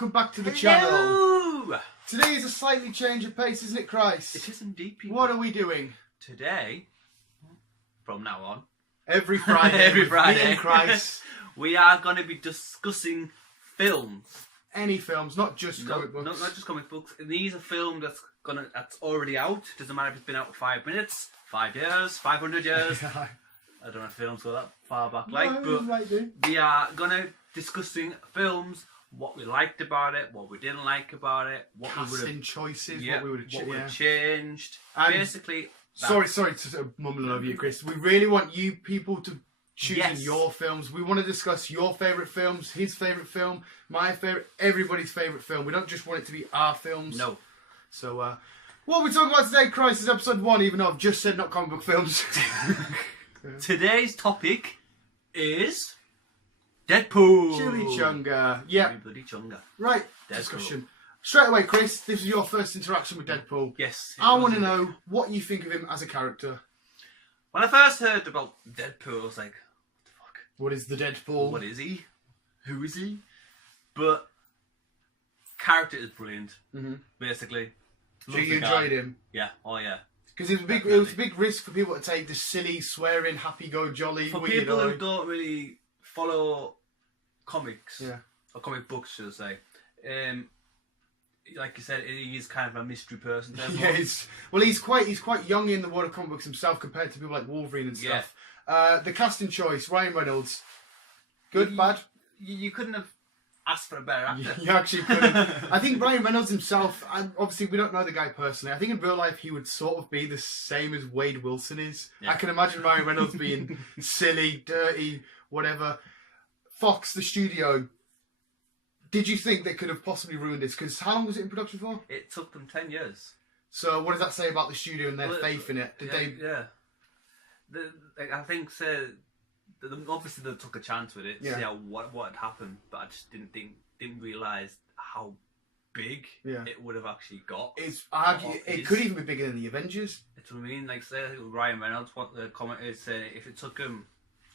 welcome back to the channel. Today is a slightly change of pace, isn't it, Christ? It is indeed, people. What are we doing? Today, from now on, every Friday, me and Christ, we are going to be discussing films. Any films, not just comic books. Not just comic books. These are films that's already out. Doesn't matter if it's been out for 5 minutes, 5 years, 500 years. I don't know if films go that far back, but we are gonna discussing films, what we liked about it, what we didn't like about it, what casting choices, what we would have changed. And basically, sorry to mumble over you, Chris. We really want you people to choose your films. We want to discuss your favourite films, his favourite film, my favourite, everybody's favourite film. We don't just want it to be our films. No. So, what we're talking about today, Christ, is episode 1, even though I've just said not comic book films. Today's topic is Deadpool. Chimichanga. Yeah. Bloody chunga. Right. Deadpool. Discussion. Straight away, Chris, this is your first interaction with Deadpool. Yes. I want to know what you think of him as a character. When I first heard about Deadpool, I was like, what the fuck? What is the Deadpool? What is he? Who is he? But character is brilliant, basically. So you enjoyed him? Yeah. Oh, yeah. Because it was a big risk for people to take the silly, swearing, happy-go-jolly, for weird people who don't really follow comics, or comic books, should I say. Like you said, he is kind of a mystery person. Yeah, he's quite young in the world of comic books himself compared to people like Wolverine and stuff. The casting choice, Ryan Reynolds, good, bad? You couldn't have asked for a better actor. You actually couldn't. I think Ryan Reynolds himself, and obviously we don't know the guy personally, I think in real life he would sort of be the same as Wade Wilson is. Yeah. I can imagine Ryan Reynolds being silly, dirty, whatever. Fox, the studio, did you think they could have possibly ruined this? Because how long was it in production for? It took them 10 years. So what does that say about the studio and their faith in it? I think obviously they took a chance with it to see what had happened, but I just didn't realise how big it would have actually got. It could even be bigger than the Avengers. That's what I mean. Like say Ryan Reynolds, what the comment is saying, if it took him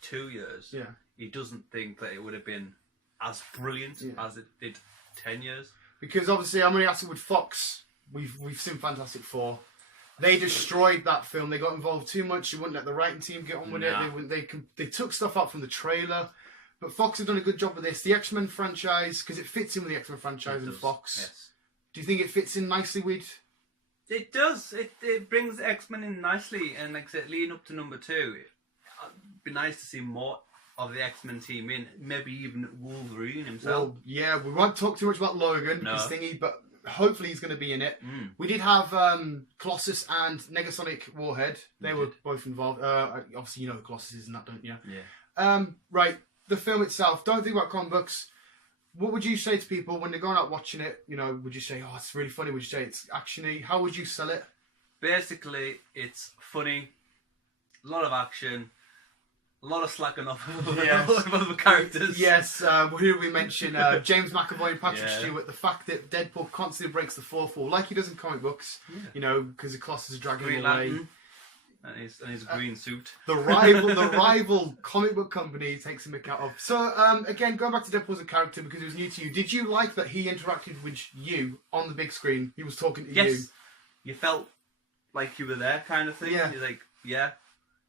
2 years, he doesn't think that it would have been as brilliant as it did 10 years. Because obviously, I'm only asking with Fox, we've seen Fantastic Four. They destroyed that film. They got involved too much. They wouldn't let the writing team get on with it. They took stuff out from the trailer. But Fox have done a good job with this. The X-Men franchise, because it fits in with the X-Men franchise and Fox. Yes. Do you think it fits in nicely with? It does. It brings X-Men in nicely. And like I said, leading up to number 2, it'd be nice to see more of the X-Men team in. Maybe even Wolverine himself. Well, yeah, we won't talk too much about Logan, his thingy, but hopefully he's going to be in it. We did have Colossus and Negasonic Warhead. They were both involved. Obviously, you know who Colossus is and that, don't you? Yeah. Right, the film itself. Don't think about comic books. What would you say to people when they're going out watching it? You know, would you say, oh, it's really funny? Would you say it's actiony? How would you sell it? Basically, it's funny. A lot of action. A lot of slacking off of other characters. Yes, who did we mention? James McAvoy and Patrick Stewart. The fact that Deadpool constantly breaks the fourth wall, like he does in comic books, you know, because the Colossus is dragging him away. And his green suit. The rival comic book company takes a mick out of. So, again, going back to Deadpool as a character, because it was new to you, did you like that he interacted with you on the big screen? He was talking to you. Yes. You felt like you were there, kind of thing. Yeah. You're like,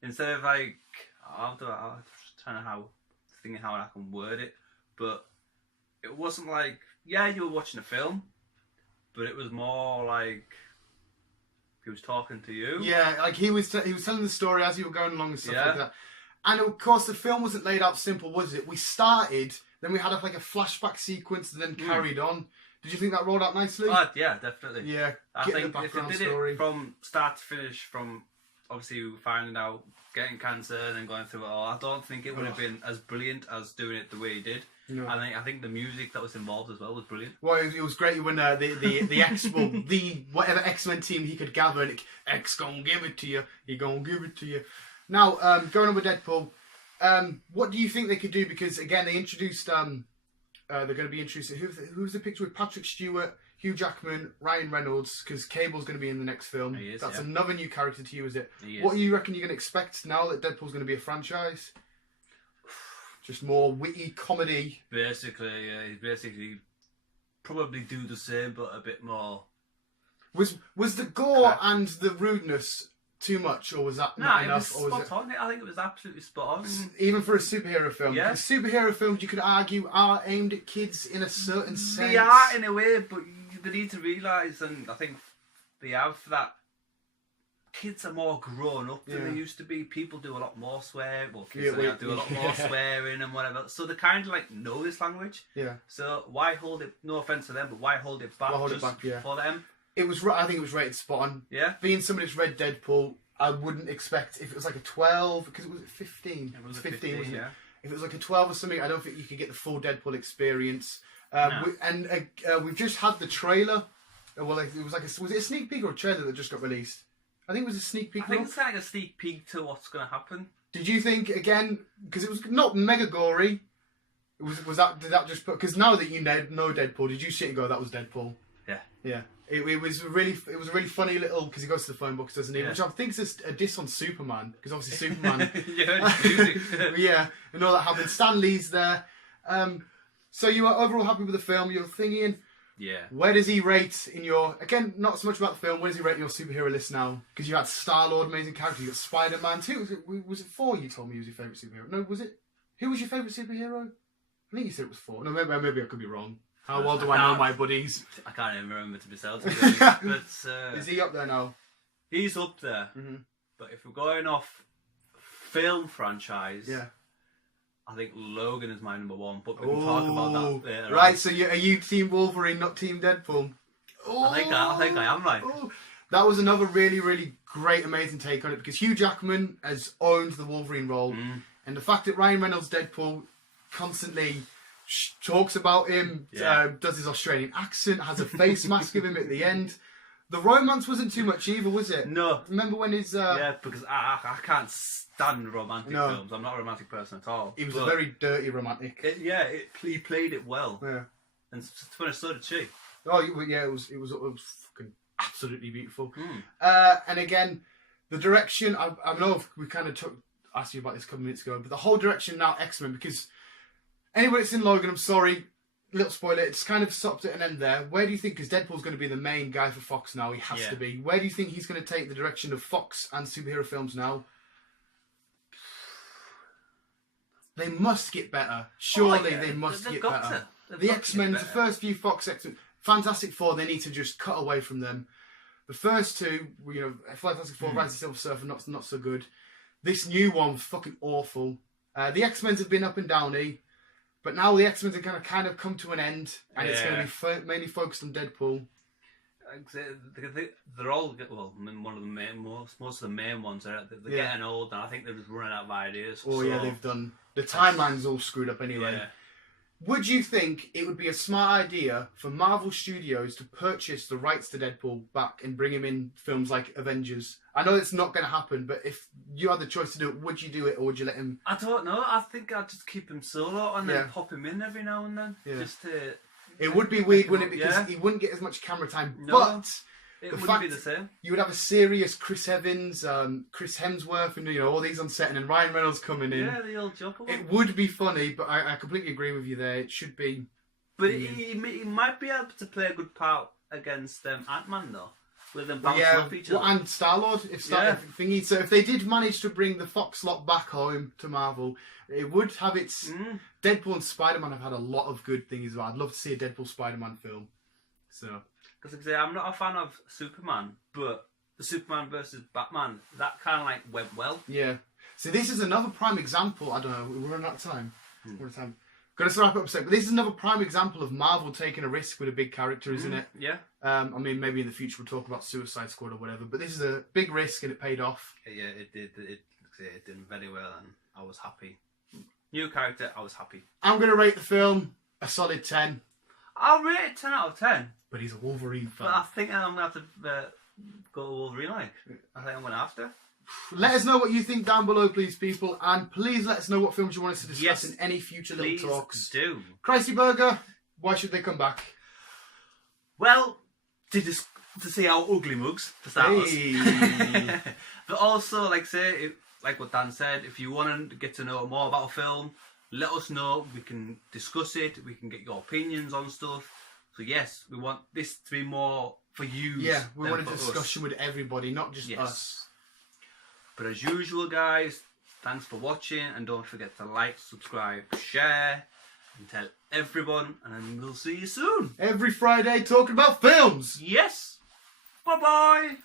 instead of like, I'm thinking how I can word it, but it wasn't like, you were watching a film, but it was more like he was talking to you. Yeah, like he was telling the story as you were going along and stuff like that. And of course, the film wasn't laid out simple, was it? We started, then we had a flashback sequence, and then carried on. Did you think that rolled out nicely? Yeah, definitely. Yeah, I think if it did it from start to finish, from obviously finding out, getting cancer and then going through it all, I don't think it would have been as brilliant as doing it the way he did. No. I think the music that was involved as well was brilliant. Well, it was great when the X, well, the whatever X-Men team he could gather, and X gonna give it to you. He gonna give it to you. Now, going on with Deadpool, what do you think they could do? Because again, they introduced they're going to be introducing who's the picture with Patrick Stewart, Hugh Jackman, Ryan Reynolds, because Cable's going to be in the next film. He is, that's another new character to you, is it? He is. What do you reckon you're going to expect now that Deadpool's going to be a franchise? Just more witty comedy. Basically, he's basically probably do the same, but a bit more. Was the gore and the rudeness too much, or was that not enough? It was spot on. I think it was absolutely spot on. Even for a superhero film. Yeah. Because superhero films, you could argue, are aimed at kids in a certain sense. They are, in a way, but they need to realise, and I think they have, that kids are more grown up than they used to be. People do a lot more swearing. Well, kids do a lot more swearing and whatever. So they kind of like know this language. Yeah. So why hold it? No offense to them, but why hold it back? For them? I think it was rated spot on. Yeah. Being somebody that's read Deadpool, I wouldn't expect if it was like a 12, because it was 15. It was 15, wasn't it? Yeah. If it was like a 12 or something, I don't think you could get the full Deadpool experience. No. We've just had the trailer. Well, it was like was it a sneak peek or a trailer that just got released? I think it was a sneak peek. I think it's like a sneak peek to what's going to happen. Did you think again? Because it was not mega gory. Did that just put? Because now that you know Deadpool, did you sit and go, "That was Deadpool"? Yeah. Yeah. It was a really funny little, because he goes to the phone box, doesn't he? Yeah. Which I think is a diss on Superman, because obviously Superman. Yeah, and all that happened. Stan Lee's there. So you are overall happy with the film? You're thinking, yeah. Where does he rate in your? Again, not so much about the film. Where does he rate in your superhero list now? Because you had Star-Lord, amazing character. You got Spider-Man too. Was it 4? You told me he was your favourite superhero. No, was it? Who was your favourite superhero? I think you said it was 4. No, maybe I could be wrong. How well do I know my buddies? I can't even remember to myself. But is he up there now? He's up there. Mm-hmm. But if we're going off film franchise, yeah, I think Logan is my number 1. But we can talk about that later. Right. So are you Team Wolverine, not Team Deadpool? I think I am right. That was another really, really great, amazing take on it, because Hugh Jackman has owned the Wolverine role, and the fact that Ryan Reynolds' Deadpool constantly talks about him, does his Australian accent, has a face mask of him at the end. The romance wasn't too much either, was it? No. Remember when his... Yeah, because I can't stand romantic films. I'm not a romantic person at all. He was a very dirty romantic. He played it well. Yeah. And so did she. Oh, yeah, it was fucking absolutely beautiful. And again, the direction, I know we kind of asked you about this a couple of minutes ago, but the whole direction now, X-Men, because... Anyway, it's in Logan, I'm sorry. Little spoiler, it's kind of stopped at an end there. Where do you think, because Deadpool's going to be the main guy for Fox now, he has to be. Where do you think he's going to take the direction of Fox and superhero films now? They must get better. Surely they must get better. The X-Men, the first few Fox X-Men, Fantastic Four, they need to just cut away from them. The first two, Fantastic Four, Rise of the Silver Surfer, not so good. This new one was fucking awful. The X-Men have been up and downy. But now the X-Men are going to kind of come to an end, and it's going to be mainly focused on Deadpool. They're all one of the main, most of the main ones are they're getting old, and I think they're just running out of ideas. They've done the timeline's all screwed up anyway. Yeah. Would you think it would be a smart idea for Marvel Studios to purchase the rights to Deadpool back and bring him in films like Avengers? I know it's not going to happen, but if you had the choice to do it, would you do it, or would you let him... I don't know. I think I'd just keep him solo and then pop him in every now and then. Yeah. Just to... It would be weird, wouldn't it? Because he wouldn't get as much camera time. No, but it wouldn't be the same. You would have a serious Chris Evans, Chris Hemsworth, and all these on set, and then Ryan Reynolds coming in. Yeah, the old Joker one. It would be funny, but I completely agree with you there. It should be... But he might be able to play a good part against Ant-Man, though. With them bouncing off each other. And Star-Lord. So if they did manage to bring the Fox lot back home to Marvel, it would have its... Deadpool and Spider-Man have had a lot of good things as well. I'd love to see a Deadpool Spider-Man film. So... Because I'm not a fan of Superman, but the Superman versus Batman, that kind of went well. Yeah. So this is another prime example. I don't know, we're running out of time. We're out of time. Got to wrap up a sec, but this is another prime example of Marvel taking a risk with a big character, isn't it? Yeah. I mean, maybe in the future we'll talk about Suicide Squad or whatever, but this is a big risk and it paid off. Yeah, it did. It did very well, and I was happy. New character, I was happy. I'm going to rate the film a solid 10. I'll rate it 10 out of 10. But he's a Wolverine fan. But I think I'm going to have to go Wolverine I think I'm going to have to. Let us know what you think down below, please, people. And please let us know what films you want us to discuss in any future little talks. Do. Christy Burger, why should they come back? Well, to see our ugly mugs, for starters. But also, like what Dan said, if you want to get to know more about a film, let us know. We can discuss it. We can get your opinions on stuff. So yes, we want this to be more for you. Yeah, we want a discussion with everybody, not just us. But as usual, guys, thanks for watching, and don't forget to like, subscribe, share, and tell everyone, and we'll see you soon. Every Friday talking about films. Yes. Bye-bye.